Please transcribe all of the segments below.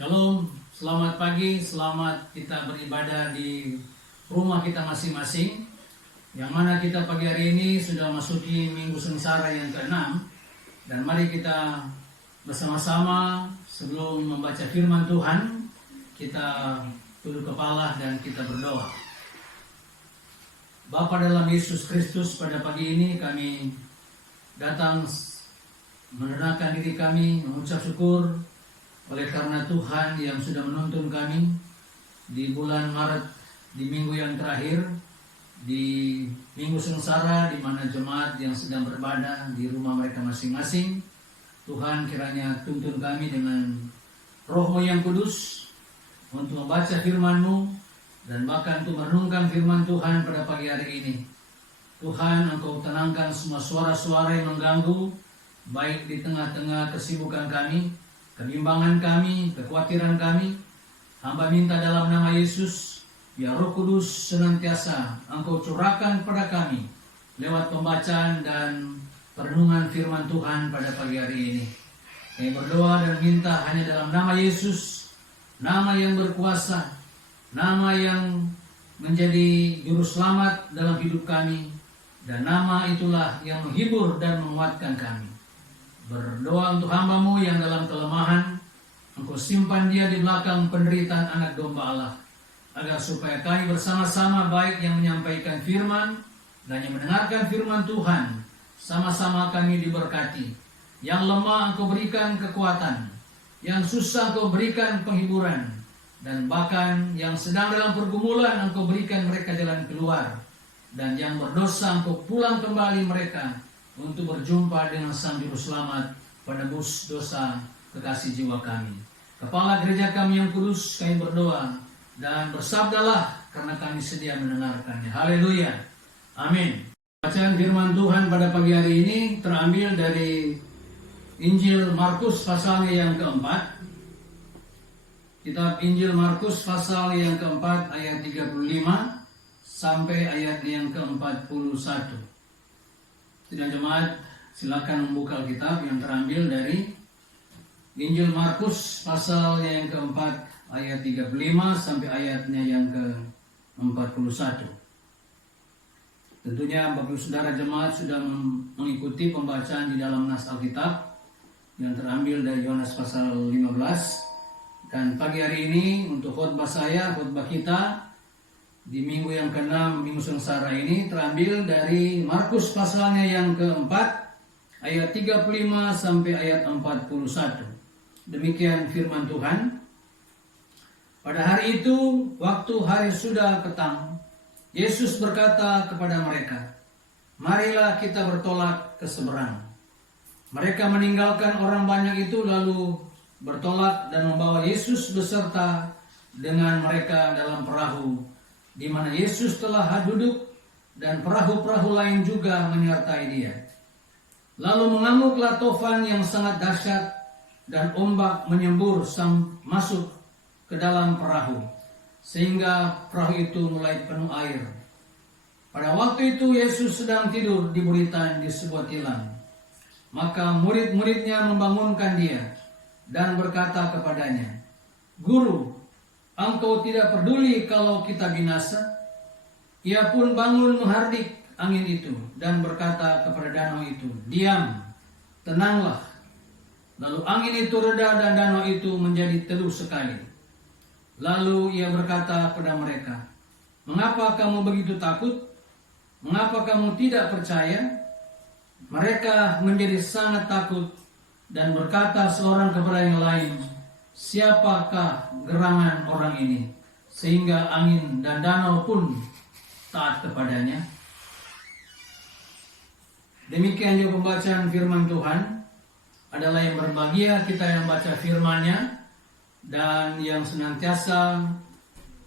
Shalom, selamat pagi, selamat kita beribadah di rumah kita masing-masing. Yang mana kita pagi hari ini sudah masuki Minggu Sengsara yang ke-6. Dan mari kita bersama-sama sebelum membaca firman Tuhan, kita tunduk kepala dan kita berdoa. Bapa dalam Yesus Kristus, pada pagi ini kami datang merendahkan diri kami, mengucap syukur oleh karena Tuhan yang sudah menuntun kami di bulan Maret, di minggu yang terakhir, di Minggu Sengsara, di mana jemaat yang sedang beribadah di rumah mereka masing-masing. Tuhan kiranya tuntun kami dengan Roh-Mu yang kudus untuk membaca firman-Mu dan bahkan untuk merenungkan firman Tuhan pada pagi hari ini. Tuhan, Engkau tenangkan semua suara-suara yang mengganggu, baik di tengah-tengah kesibukan kami, kebimbangan kami, kekhawatiran kami. Hamba minta dalam nama Yesus, biar Roh Kudus senantiasa Engkau curahkan pada kami lewat pembacaan dan perenungan firman Tuhan pada pagi hari ini. Kami berdoa dan minta hanya dalam nama Yesus, nama yang berkuasa, nama yang menjadi juru selamat dalam hidup kami, dan nama itulah yang menghibur dan menguatkan kami. Berdoa untuk hamba-Mu yang dalam kelemahan, Engkau simpan dia di belakang penderitaan anak domba Allah, agar supaya kami bersama-sama, baik yang menyampaikan firman dan yang mendengarkan firman Tuhan, sama-sama kami diberkati. Yang lemah Engkau berikan kekuatan, yang susah Engkau berikan penghiburan, dan bahkan yang sedang dalam pergumulan Engkau berikan mereka jalan keluar, dan yang berdosa Engkau pulang kembali mereka untuk berjumpa dengan Sang Juru Selamat, penebus dosa kekasih jiwa kami. Kepala gereja kami yang kudus, kami berdoa dan bersabdalah karena kami sedia mendengarkannya. Haleluya. Amin. Bacaan firman Tuhan pada pagi hari ini terambil dari Injil Markus pasalnya yang keempat. Kitab Injil Markus pasal yang keempat ayat 35 sampai ayat yang ke-41. Sidang jemaat, silakan membuka Alkitab yang terambil dari Injil Markus pasal yang keempat ayat 35 sampai ayatnya yang ke-41. Tentunya Bapak Saudara jemaat sudah mengikuti pembacaan di dalam nas Alkitab yang terambil dari Yohanes pasal 15. Dan pagi hari ini untuk khotbah saya, khotbah kita di minggu yang ke-6 Minggu Sengsara ini terambil dari Markus pasalnya yang keempat ayat 35 sampai ayat 41. Demikian firman Tuhan. Pada hari itu, waktu hari sudah petang, Yesus berkata kepada mereka, "Marilah kita bertolak ke seberang." Mereka meninggalkan orang banyak itu lalu bertolak dan membawa Yesus beserta dengan mereka dalam perahu, di mana Yesus telah duduk, dan perahu-perahu lain juga menyertai dia. Lalu mengamuklah tofan yang sangat dahsyat, dan ombak menyembur masuk ke dalam perahu, sehingga perahu itu mulai penuh air. Pada waktu itu Yesus sedang tidur di buritan di sebuah tilam. Maka murid-muridnya membangunkan dia dan berkata kepadanya, "Guru, Engkau tidak peduli kalau kita binasa?" Ia pun bangun menghardik angin itu dan berkata kepada danau itu, "Diam, tenanglah." Lalu angin itu reda dan danau itu menjadi teduh sekali. Lalu ia berkata kepada mereka, "Mengapa kamu begitu takut? Mengapa kamu tidak percaya?" Mereka menjadi sangat takut dan berkata seorang kepada yang lain, "Siapakah gerangan orang ini sehingga angin dan danau pun taat kepadanya?" Demikian juga pembacaan firman Tuhan. Adalah yang berbahagia kita yang baca firman-Nya, dan yang senantiasa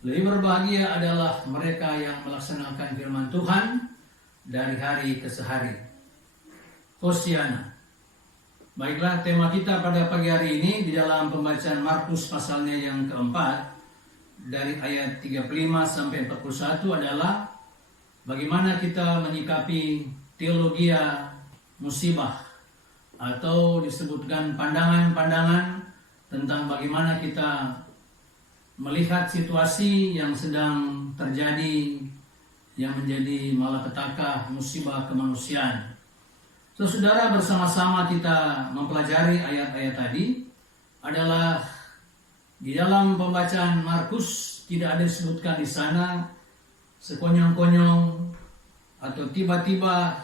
lebih berbahagia adalah mereka yang melaksanakan firman Tuhan dari hari ke hari. Hosiana. Baiklah, tema kita pada pagi hari ini di dalam pembacaan Markus pasalnya yang keempat dari ayat 35 sampai 41 adalah bagaimana kita menyikapi teologia musibah, atau disebutkan pandangan-pandangan tentang bagaimana kita melihat situasi yang sedang terjadi yang menjadi malapetaka musibah kemanusiaan. Saudara, bersama-sama kita mempelajari ayat-ayat tadi adalah di dalam pembacaan Markus tidak ada disebutkan di sana sekonyong-konyong atau tiba-tiba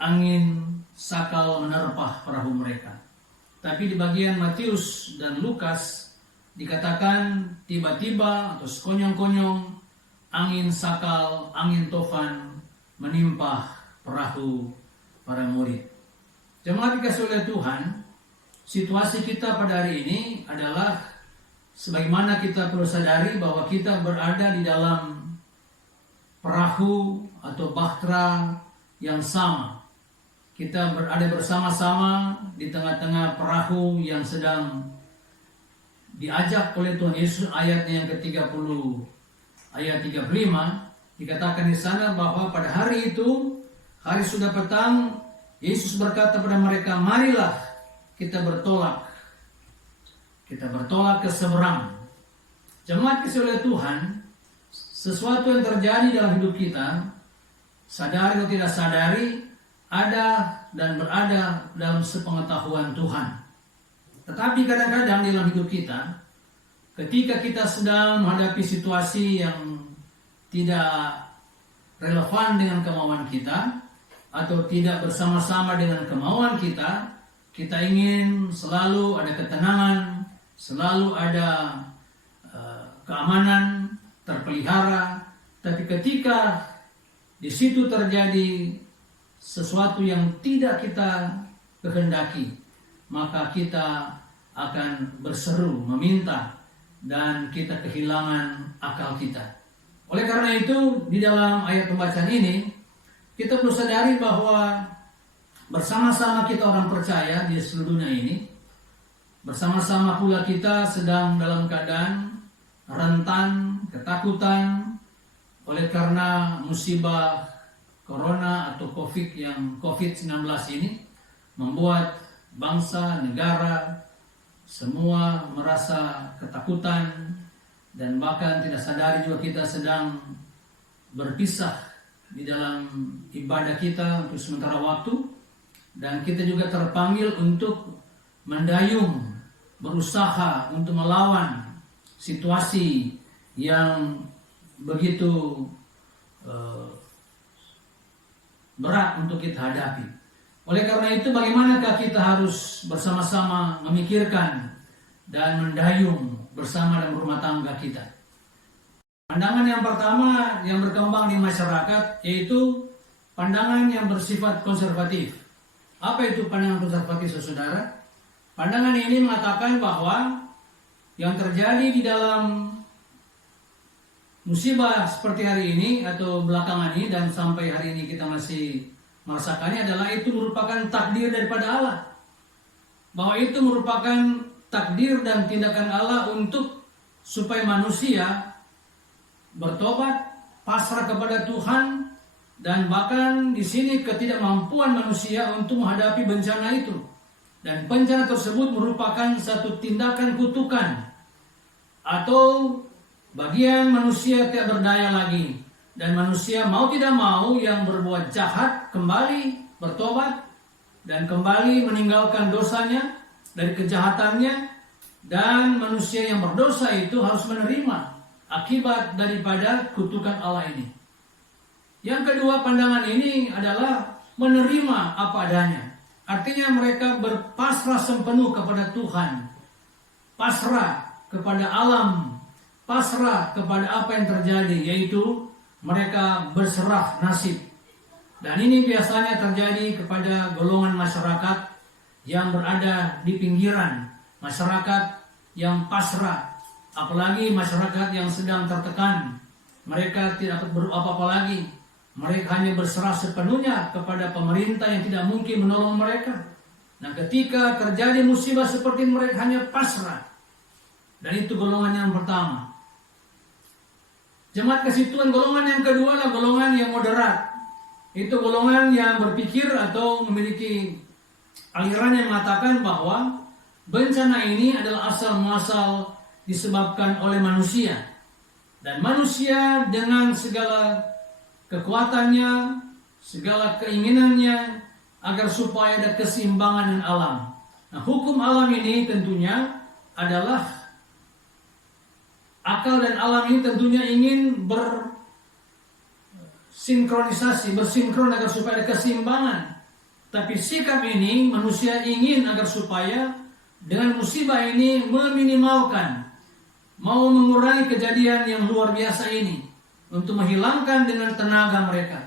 angin sakal menerpah perahu mereka. Tapi di bagian Matius dan Lukas dikatakan tiba-tiba atau sekonyong-konyong angin sakal, angin tofan menimpa perahu para murid. Jemaat dikasih oleh Tuhan, situasi kita pada hari ini adalah sebagaimana kita perlu sadari bahwa kita berada di dalam perahu atau bahtera yang sama. Kita berada bersama-sama di tengah-tengah perahu yang sedang diajak oleh Tuhan Yesus. Ayatnya yang ke-30, ayat 35, dikatakan di sana bahwa pada hari itu, hari sudah petang, Yesus berkata kepada mereka, marilah kita bertolak. Kita bertolak ke seberang. Jemaat kasih oleh Tuhan, sesuatu yang terjadi dalam hidup kita, sadari atau tidak sadari, ada dan berada dalam sepengetahuan Tuhan. Tetapi kadang-kadang dalam hidup kita, ketika kita sedang menghadapi situasi yang tidak relevan dengan kemauan kita, atau tidak bersama-sama dengan kemauan kita, kita ingin selalu ada ketenangan, selalu ada keamanan, terpelihara. Tapi ketika di situ terjadi sesuatu yang tidak kita kehendaki, maka kita akan berseru, meminta, dan kita kehilangan akal kita. Oleh karena itu, di dalam ayat pembacaan ini, kita perlu sadari bahwa bersama-sama kita orang percaya di seluruh dunia ini, bersama-sama pula kita sedang dalam keadaan rentan, ketakutan, oleh karena musibah Corona atau COVID-19 ini membuat bangsa, negara, semua merasa ketakutan, dan bahkan tidak sadari juga kita sedang berpisah di dalam ibadah kita untuk sementara waktu, dan kita juga terpanggil untuk mendayung, berusaha untuk melawan situasi yang begitu berat untuk kita hadapi. Oleh karena itu, bagaimanakah kita harus bersama-sama memikirkan dan mendayung bersama dalam rumah tangga kita? Pandangan yang pertama yang berkembang di masyarakat yaitu pandangan yang bersifat konservatif. Apa itu pandangan konservatif, saudara? Pandangan ini mengatakan bahwa yang terjadi di dalam musibah seperti hari ini atau belakangan ini dan sampai hari ini kita masih merasakannya adalah itu merupakan takdir daripada Allah. Bahwa itu merupakan takdir dan tindakan Allah untuk supaya manusia bertobat, pasrah kepada Tuhan, dan bahkan di sini ketidakmampuan manusia untuk menghadapi bencana itu. Dan bencana tersebut merupakan satu tindakan kutukan atau bagian manusia tidak berdaya lagi, dan manusia mau tidak mau yang berbuat jahat kembali bertobat dan kembali meninggalkan dosanya dari kejahatannya, dan manusia yang berdosa itu harus menerima akibat daripada kutukan Allah ini. Yang kedua, pandangan ini adalah menerima apa adanya. Artinya mereka berpasrah sepenuh kepada Tuhan, pasrah kepada alam, pasrah kepada apa yang terjadi, yaitu mereka berserah nasib. Dan ini biasanya terjadi kepada golongan masyarakat yang berada di pinggiran, masyarakat yang pasrah, apalagi masyarakat yang sedang tertekan. Mereka tidak dapat berbuat apa-apa lagi. Mereka hanya berserah sepenuhnya kepada pemerintah yang tidak mungkin menolong mereka. Nah, ketika terjadi musibah seperti ini, mereka hanya pasrah. Dan itu golongan yang pertama. Jemaat kasih Tuhan, golongan yang kedua adalah golongan yang moderat. Itu golongan yang berpikir atau memiliki aliran yang mengatakan bahwa bencana ini adalah asal muasal disebabkan oleh manusia. Dan manusia dengan segala kekuatannya, segala keinginannya, agar supaya ada keseimbangan dengan alam. Nah, hukum alam ini tentunya adalah akal dan alam ini tentunya ingin bersinkron agar supaya ada keseimbangan. Tapi sikap ini manusia ingin agar supaya dengan musibah ini meminimalkan, mau mengurangi kejadian yang luar biasa ini, untuk menghilangkan dengan tenaga mereka,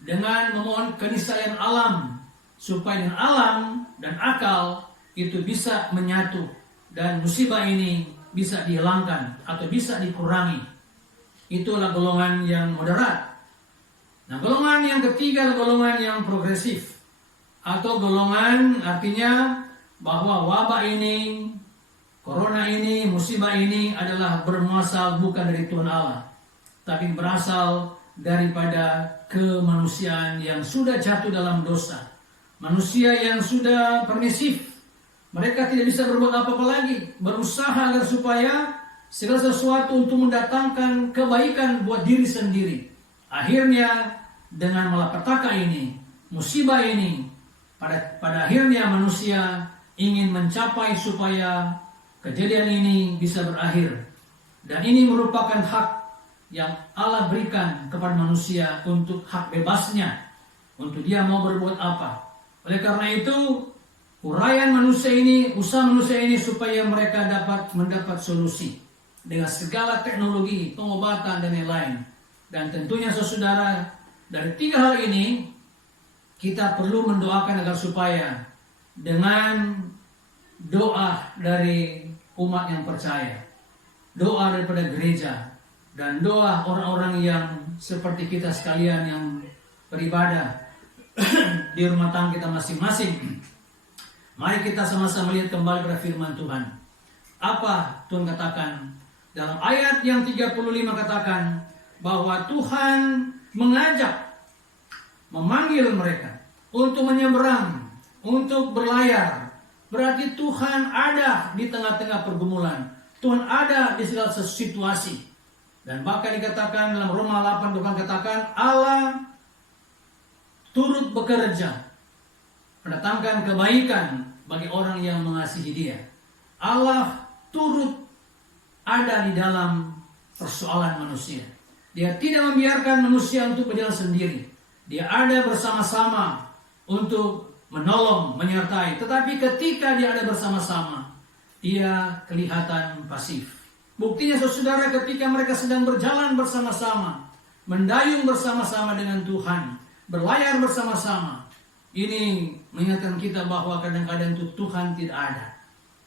dengan memohon keniscayaan alam, supaya dengan alam dan akal itu bisa menyatu dan musibah ini bisa dihilangkan atau bisa dikurangi. Itulah golongan yang moderat. Nah, golongan yang ketiga adalah golongan yang progresif, atau golongan artinya bahwa wabah ini, corona ini, musibah ini adalah bermuasal bukan dari Tuhan Allah, tapi berasal daripada kemanusiaan yang sudah jatuh dalam dosa. Manusia yang sudah permisif, mereka tidak bisa berbuat apa-apa lagi, berusaha agar supaya segala sesuatu untuk mendatangkan kebaikan buat diri sendiri. Akhirnya dengan malapetaka ini, musibah ini, pada akhirnya manusia ingin mencapai supaya kejadian ini bisa berakhir. Dan ini merupakan hak yang Allah berikan kepada manusia, untuk hak bebasnya, untuk dia mau berbuat apa. Oleh karena itu, uraian manusia ini, usaha manusia ini supaya mereka dapat mendapat solusi dengan segala teknologi, pengobatan dan lain-lain. Dan tentunya saudara, dari tiga hal ini kita perlu mendoakan agar supaya dengan doa dari umat yang percaya, doa daripada gereja, dan doa orang-orang yang seperti kita sekalian yang beribadah di rumah tangga kita masing-masing, mari kita sama-sama lihat kembali pada firman Tuhan. Apa Tuhan katakan dalam ayat yang 35, katakan bahwa Tuhan memanggil mereka untuk menyeberang, untuk berlayar. Berarti Tuhan ada di tengah-tengah pergumulan. Tuhan ada di segala situasi. Dan bahkan dikatakan dalam Roma 8, Tuhan katakan Allah turut bekerja, mendatangkan kebaikan bagi orang yang mengasihi Dia. Allah turut ada di dalam persoalan manusia. Dia tidak membiarkan manusia untuk berjalan sendiri. Dia ada bersama-sama untuk menolong, menyertai. Tetapi ketika dia ada bersama-sama, dia kelihatan pasif. Buktinya saudara, ketika mereka sedang berjalan bersama-sama, mendayung bersama-sama dengan Tuhan, berlayar bersama-sama, ini mengingatkan kita bahwa kadang-kadang itu Tuhan tidak ada.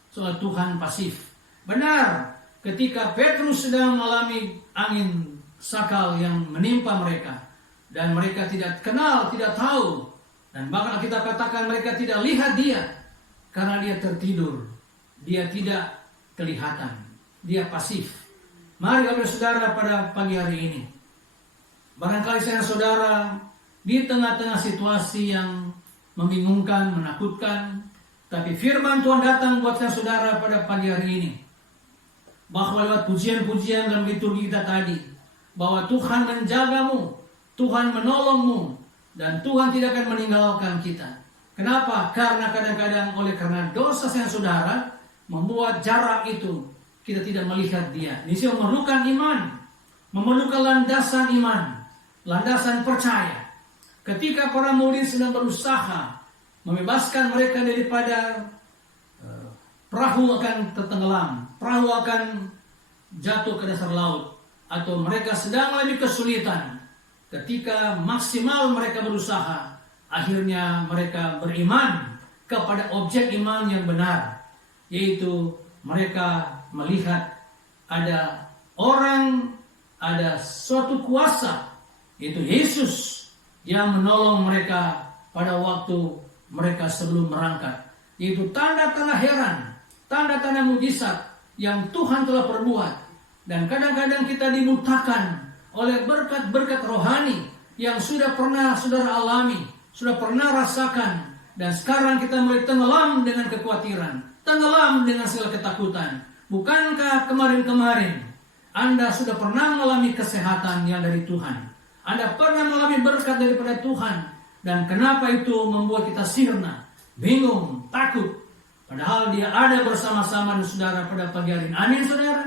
Soal Tuhan pasif. Benar, ketika Petrus sedang mengalami angin sakal yang menimpa mereka, dan mereka tidak kenal, tidak tahu, dan bahkan kita katakan mereka tidak lihat dia, karena dia tertidur, dia tidak kelihatan, dia pasif. Mari saudara, pada pagi hari ini, barangkali saudara di tengah-tengah situasi yang membingungkan, menakutkan, tapi firman Tuhan datang buat saudara pada pagi hari ini, bahwa lewat pujian-pujian dalam liturgi kita tadi, bahwa Tuhan menjagamu, Tuhan menolongmu, dan Tuhan tidak akan meninggalkan kita. Kenapa? Karena kadang-kadang oleh karena dosa saudara membuat jarak itu kita tidak melihat Dia. Ini memerlukan iman, memerlukan landasan iman, landasan percaya. Ketika para murid sedang berusaha membebaskan mereka daripada perahu akan tertenggelam, perahu akan jatuh ke dasar laut, atau mereka sedang lebih kesulitan, ketika maksimal mereka berusaha, akhirnya mereka beriman kepada objek iman yang benar, yaitu mereka melihat ada orang, ada suatu kuasa, yaitu Yesus, yang menolong mereka pada waktu mereka sebelum berangkat, yaitu tanda-tanda heran, tanda-tanda mujizat yang Tuhan telah perbuat. Dan kadang-kadang kita dibutakan oleh berkat-berkat rohani yang sudah pernah saudara alami, sudah pernah rasakan, dan sekarang kita mulai tenggelam dengan kekhawatiran. tenggelam dengan segala ketakutan. Bukankah kemarin-kemarin Anda sudah pernah mengalami kesehatan yang dari Tuhan? Anda pernah mengalami berkat daripada Tuhan. Dan kenapa itu membuat kita sirna, bingung, takut? Padahal dia ada bersama-sama dengan saudara pada pagi hari ini. Amin, saudara?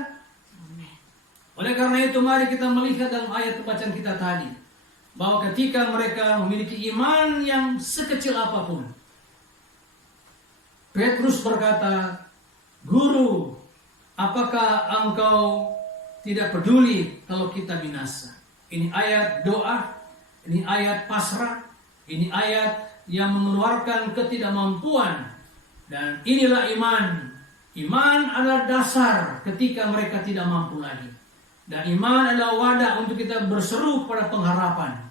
Oleh karena itu mari kita melihat dalam ayat bacaan kita tadi, bahwa ketika mereka memiliki iman yang sekecil apapun, Petrus berkata, "Guru, apakah engkau tidak peduli kalau kita binasa?" Ini ayat doa, ini ayat pasrah, ini ayat yang mengeluarkan ketidakmampuan. Dan inilah iman. Iman adalah dasar ketika mereka tidak mampu lagi. Dan iman adalah wadah untuk kita berseru pada pengharapan.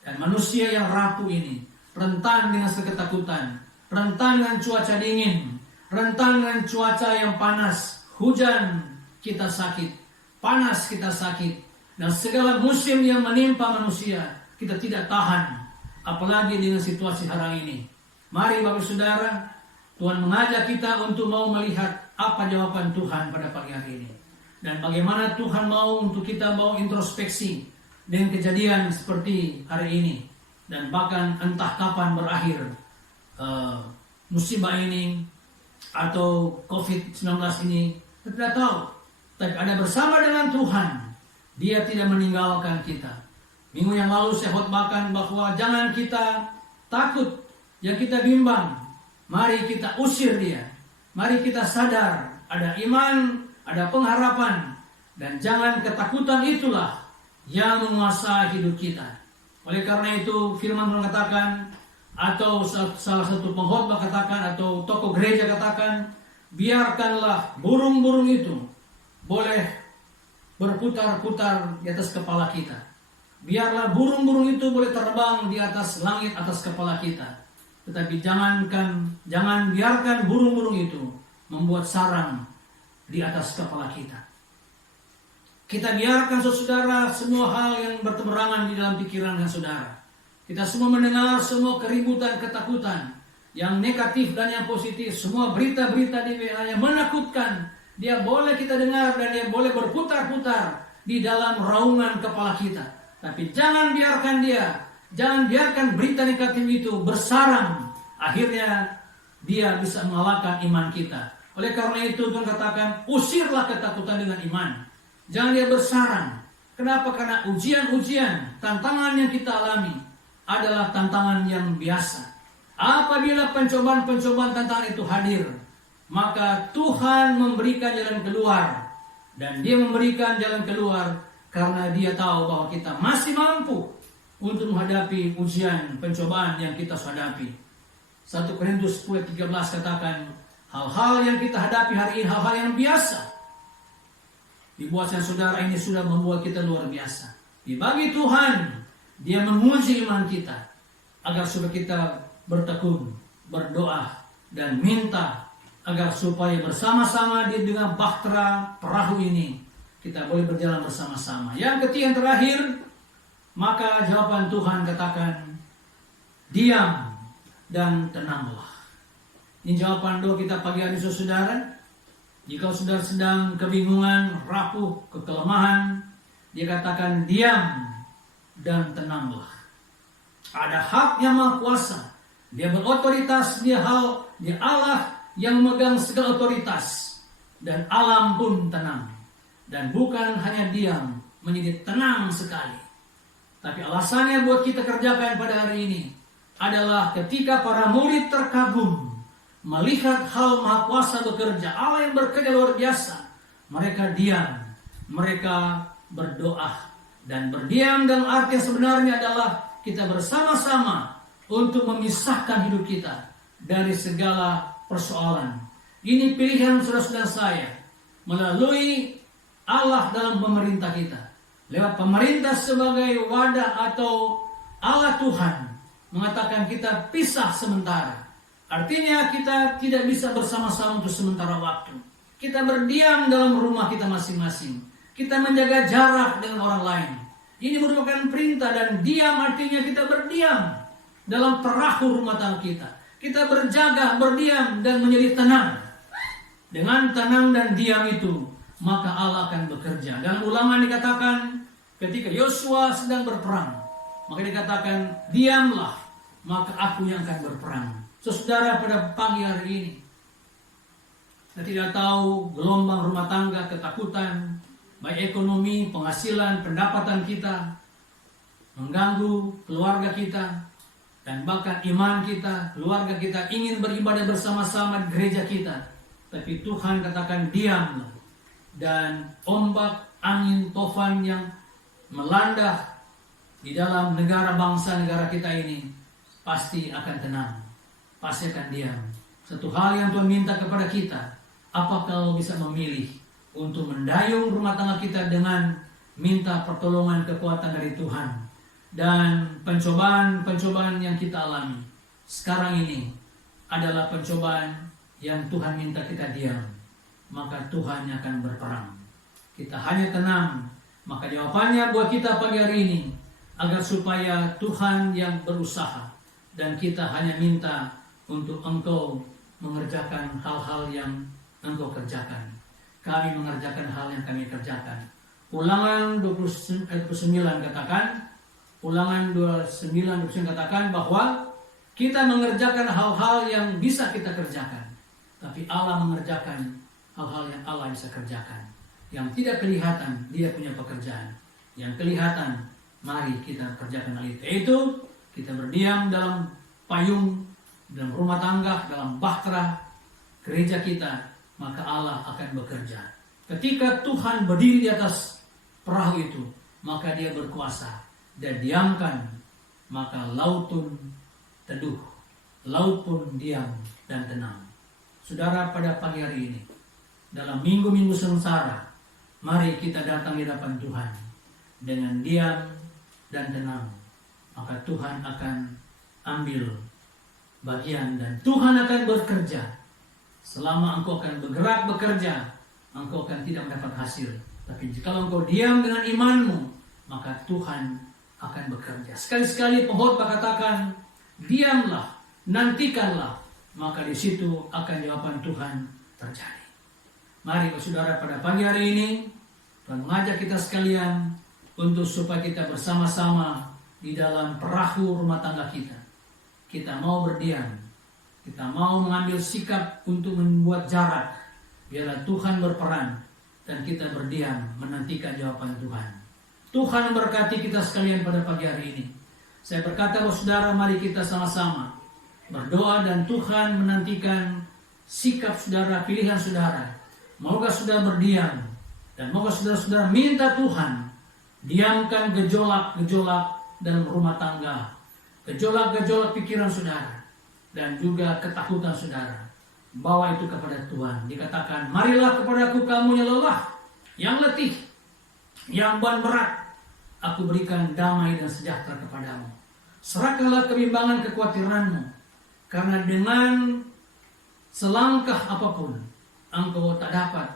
Dan manusia yang rapuh ini, rentan dengan ketakutan, rentan dengan cuaca dingin, rentan dengan cuaca yang panas, hujan kita sakit, panas kita sakit, dan segala musim yang menimpa manusia kita tidak tahan, apalagi dengan situasi hari ini. Mari Bapak Saudara, Tuhan mengajak kita untuk mau melihat apa jawaban Tuhan pada pagi hari ini. Dan bagaimana Tuhan mau untuk kita mau introspeksi dengan kejadian seperti hari ini. Dan bahkan entah kapan berakhir musibah ini atau COVID-19 ini, kita tidak tahu. Tapi ada bersama dengan Tuhan, Dia tidak meninggalkan kita. Minggu yang lalu saya khotbahkan bahwa jangan kita takut, yang kita bimbang. Mari kita usir dia. Mari kita sadar ada iman, ada pengharapan, dan jangan ketakutan itulah yang menguasai hidup kita. Oleh karena itu firman Tuhan katakan, atau salah satu pengkhotbah katakan, atau tokoh gereja katakan, biarkanlah burung-burung itu boleh berputar-putar di atas kepala kita. Biarlah burung-burung itu boleh terbang di atas langit atas kepala kita. Tetapi jangan biarkan burung-burung itu membuat sarang di atas kepala kita. Kita biarkan saudara semua hal yang berteberangan di dalam pikiran dan saudara. Kita semua mendengar semua keributan, ketakutan, yang negatif dan yang positif, semua berita-berita di WA yang menakutkan. Dia boleh kita dengar dan dia boleh berputar-putar di dalam raungan kepala kita. Tapi jangan biarkan berita negatif itu bersarang. Akhirnya dia bisa mengalahkan iman kita. Oleh karena itu Tuhan katakan, usirlah ketakutan dengan iman. Jangan dia bersarang. Kenapa? Karena ujian-ujian, tantangan yang kita alami adalah tantangan yang biasa. Apabila pencobaan-pencobaan tantangan itu hadir, maka Tuhan memberikan jalan keluar. Dan dia memberikan jalan keluar karena dia tahu bahwa kita masih mampu untuk menghadapi ujian, pencobaan yang kita hadapi. 1 Korintus 10:13 katakan, hal-hal yang kita hadapi hari ini, hal-hal yang biasa. Dibuatkan saudara ini sudah membuat kita luar biasa. Bagi Tuhan, Dia menguji iman kita, agar supaya kita bertekun, berdoa, dan minta, agar supaya bersama-sama di dengan bahtera perahu ini, kita boleh berjalan bersama-sama. Yang ketiga, yang terakhir, maka jawaban Tuhan katakan, diam dan tenanglah. Ini jawaban doa kita pagi hari ini, saudara. Jika saudara sedang kebingungan, rapuh, kekelemahan, dia katakan diam dan tenanglah. Ada hak yang maha kuasa. Dia berotoritas, dia Allah yang memegang segala otoritas. Dan alam pun tenang. Dan bukan hanya diam, menjadi tenang sekali. Tapi alasannya buat kita kerjakan pada hari ini adalah ketika para murid terkagum melihat hal maha kuasa bekerja, Allah yang bekerja luar biasa, mereka diam, mereka berdoa. Dan berdiam dalam arti yang sebenarnya adalah kita bersama-sama untuk memisahkan hidup kita dari segala persoalan. Ini pilihan saudara-saudara saya melalui Allah dalam pemerintah kita. Lewat pemerintah sebagai wadah atau Allah Tuhan mengatakan kita pisah sementara. Artinya kita tidak bisa bersama-sama untuk sementara waktu. Kita berdiam dalam rumah kita masing-masing. Kita menjaga jarak dengan orang lain. Ini merupakan perintah, dan diam artinya kita berdiam dalam perahu rumah tangga kita. Kita berjaga, berdiam, dan menjadi tenang. Dengan tenang dan diam itu, maka Allah akan bekerja. Dalam Ulangan dikatakan, ketika Yosua sedang berperang, maka dikatakan, diamlah, maka aku yang akan berperang. Saudara, pada pagi hari ini, kita tidak tahu gelombang rumah tangga, ketakutan, baik ekonomi, penghasilan, pendapatan kita, mengganggu keluarga kita, dan bahkan iman kita, keluarga kita ingin beribadah bersama-sama di gereja kita. Tapi Tuhan katakan diamlah. Dan ombak angin tofan yang melanda di dalam negara bangsa negara kita ini pasti akan tenang, pasti akan diam. Satu hal yang Tuhan minta kepada kita, apa kalau bisa memilih untuk mendayung rumah tangga kita dengan minta pertolongan kekuatan dari Tuhan. Dan pencobaan-pencobaan yang kita alami sekarang ini adalah pencobaan yang Tuhan minta kita diam, maka Tuhan akan berperang. Kita hanya tenang, maka jawabannya buat kita pagi hari ini, agar supaya Tuhan yang berusaha, dan kita hanya minta untuk Engkau mengerjakan hal-hal yang Engkau kerjakan. Kami mengerjakan hal yang kami kerjakan. Ulangan 29 katakan, Ulangan 29 katakan bahwa kita mengerjakan hal-hal yang bisa kita kerjakan. Tapi Allah mengerjakan hal-hal yang Allah bisa kerjakan. Yang tidak kelihatan, dia punya pekerjaan. Yang kelihatan, mari kita kerjakan hal itu. Yaitu, kita berdiam dalam payung, dalam rumah tangga, dalam bahtera gereja kita, maka Allah akan bekerja. Ketika Tuhan berdiri di atas perahu itu, maka dia berkuasa. Dan diamkan, maka laut pun teduh, laut pun diam dan tenang. Saudara, pada pagi hari ini, dalam minggu-minggu sengsara, mari kita datang di hadapan Tuhan dengan diam dan tenang. Maka Tuhan akan ambil bagian dan Tuhan akan bekerja. Selama engkau akan bergerak bekerja, engkau akan tidak mendapat hasil. Tapi jika engkau diam dengan imanmu, maka Tuhan akan bekerja. Sekali-sekali pengkhotbah katakan, diamlah, nantikanlah, maka di situ akan jawaban Tuhan terjadi. Mari saudara, pada pagi hari ini Tuhan mengajak kita sekalian untuk supaya kita bersama-sama di dalam perahu rumah tangga kita. Kita mau berdiam, kita mau mengambil sikap untuk membuat jarak, biarlah Tuhan berperan dan kita berdiam menantikan jawaban Tuhan. Tuhan memberkati kita sekalian pada pagi hari ini. Saya berkata bahwa saudara, mari kita sama-sama berdoa dan Tuhan menantikan sikap saudara, pilihan saudara. Moga saudara berdiam dan moga saudara-saudara minta Tuhan diamkan gejolak-gejolak dalam rumah tangga, gejolak-gejolak pikiran saudara, dan juga ketakutan saudara. Bawa itu kepada Tuhan. Dikatakan, marilah kepadaku kamu yang lelah, yang letih, yang beban berat, aku berikan damai dan sejahtera kepadamu. Serahkanlah kebimbangan kekhawatiranmu, karena dengan selangkah apapun engkau tak dapat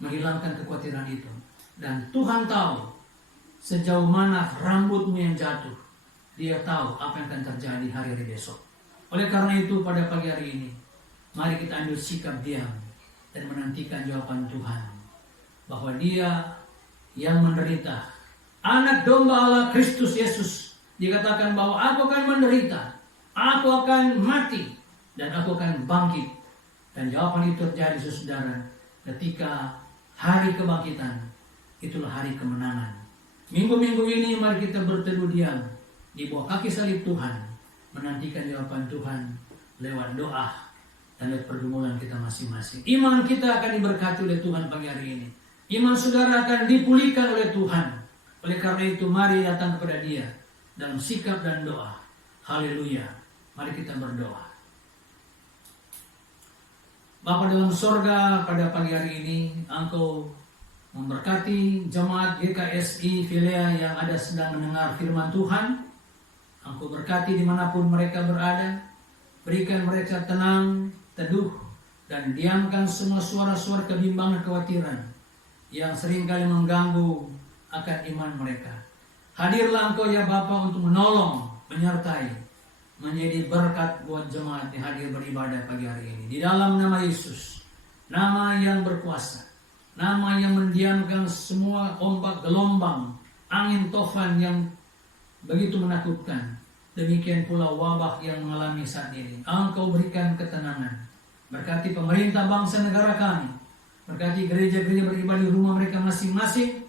menghilangkan kekhawatiran itu. Dan Tuhan tahu sejauh mana rambutmu yang jatuh. Dia tahu apa yang akan terjadi hari-hari besok. Oleh karena itu pada pagi hari ini, mari kita ambil sikap diam dan menantikan jawaban Tuhan, bahwa Dia yang menderita, Anak domba Allah Kristus Yesus, dikatakan bahwa aku akan menderita, aku akan mati, dan aku akan bangkit. Dan jawaban itu terjadi saudara ketika hari kebangkitan, itulah hari kemenangan. Minggu-minggu ini mari kita berteduh diam di bawah kaki salib Tuhan, menantikan jawaban Tuhan lewat doa dan lewat pergumulan kita masing-masing. Iman kita akan diberkati oleh Tuhan pagi hari ini. Iman saudara akan dipulihkan oleh Tuhan. Oleh karena itu mari datang kepada Dia dalam sikap dan doa. Haleluya. Mari kita berdoa. Bapa dalam sorga, pada pagi hari ini Engkau memberkati jemaat GKSI Filea yang ada sedang mendengar firman Tuhan. Engkau berkati dimanapun mereka berada. Berikan mereka tenang, teduh, dan diamkan semua suara-suara kebimbangan, kekhawatiran yang seringkali mengganggu akan iman mereka. Hadirlah Engkau ya Bapa untuk menolong, menyertai, menjadi berkat buat jemaat yang hadir beribadah pagi hari ini. Di dalam nama Yesus, nama yang berkuasa, nama yang mendiamkan semua ombak gelombang, angin tofan yang begitu menakutkan. Demikian pula wabah yang mengalami saat ini. Engkau berikan ketenangan. Berkati pemerintah bangsa negara kami. Berkati gereja-gereja beribadah di rumah mereka masing-masing.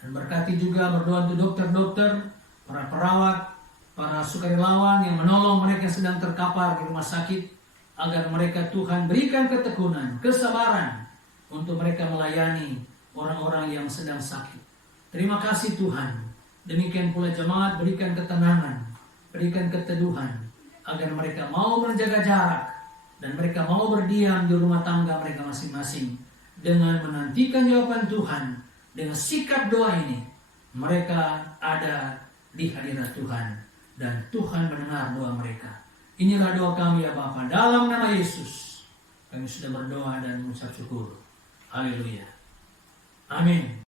Dan berkati juga berdoa untuk dokter-dokter, para perawat, para sukarelawan yang menolong mereka yang sedang terkapar di rumah sakit. Agar mereka Tuhan berikan ketekunan, kesabaran untuk mereka melayani orang-orang yang sedang sakit. Terima kasih Tuhan. Demikian pula jemaat berikan ketenangan, berikan keteduhan, agar mereka mau menjaga jarak dan mereka mau berdiam di rumah tangga mereka masing-masing dengan menantikan jawaban Tuhan. Dengan sikap doa ini, mereka ada di hadirat Tuhan dan Tuhan mendengar doa mereka. Inilah doa kami ya Bapa, dalam nama Yesus kami sudah berdoa dan mengucap syukur. Haleluya. Amin.